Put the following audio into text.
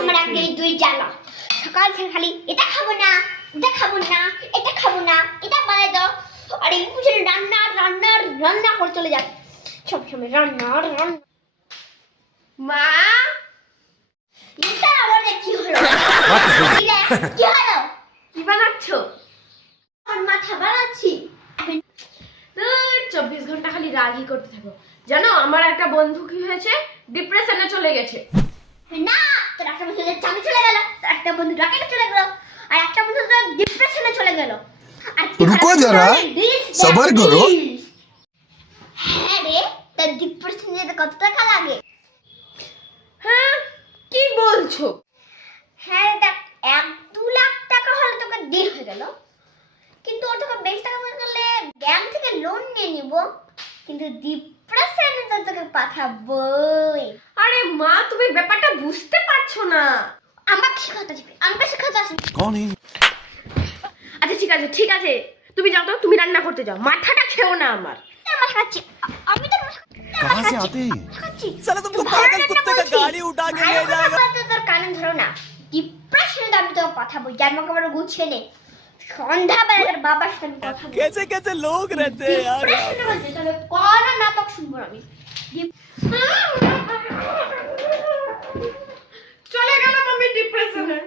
আমার আগে দুই জ্বালা সকাল থেকে খালি এটা খাবো না এটা খাবো না এটা খাবো না এটা বানাই দাও আর এই বুঝে রান্না রান্না রান্না করে চলে যায় সবসময় রান্না রান্না মা এটা আবার কি হলো কি হলো কি বানাচ্ছো? আর মাথা বানাচ্ছি 24 ঘন্টা খালি রাগই করতে থাকো। জানো আমার একটা বন্ধু কি হয়েছে, ডিপ্রেশনে চলে গেছে। না তোর একটা বন্ধু চাকরি চলে গেল, তোর একটা বন্ধু রকেটে চলে গেল, আর একটা বন্ধু ডিপ্রেশনে চলে গেল। আর रुको जरा सबर करो। হ্যাঁ রে, তোর ডিপ্রেশনে যেতে কত টাকা লাগে? হ্যাঁ কি বলছো? হ্যাঁ রে, দেখ 1-2 লাখ টাকা হলে তোকে ডিল হয়ে গেল, কিন্তু ওর তোকে বেশি টাকা মনে করলে ব্যাংক থেকে লোন নিয়ে নিব, কিন্তু ডিপ্রেশনে তো তোকে পাঠাবই। আরে মা তুমি ব্যাপারটা বুঝতে পারছো না। আমাকে শেখাতে দিবি, আমাকে শেখাতে আসবি। कौन है? আচ্ছা ঠিক আছে তুমি যাও তো, তুমি রান্না করতে যাও, মাথাটা খেও না আমার। আমার খাচ্ছি, আমি তো कहाँ से आते हैं? খাচ্ছি। साला तुमको पागल कुत्ते का गाड़ी उठा के ले जाएगा। তোর কানে ধরো না, ডিপ্রেশনে তো আমি তোকে পাঠাবো, জামা কাপড় গুছিয়ে নে, সন্ধ্যাবেলা তোর বাবার সাথে আমি কথা বলবো। कैसे कैसे लोग रहते हैं यार। ডিপ্রেশনে বলছি তবে কোন নাটক শুনবো না আমি। চলে গেলাম আমি ডিপ্রেশনে।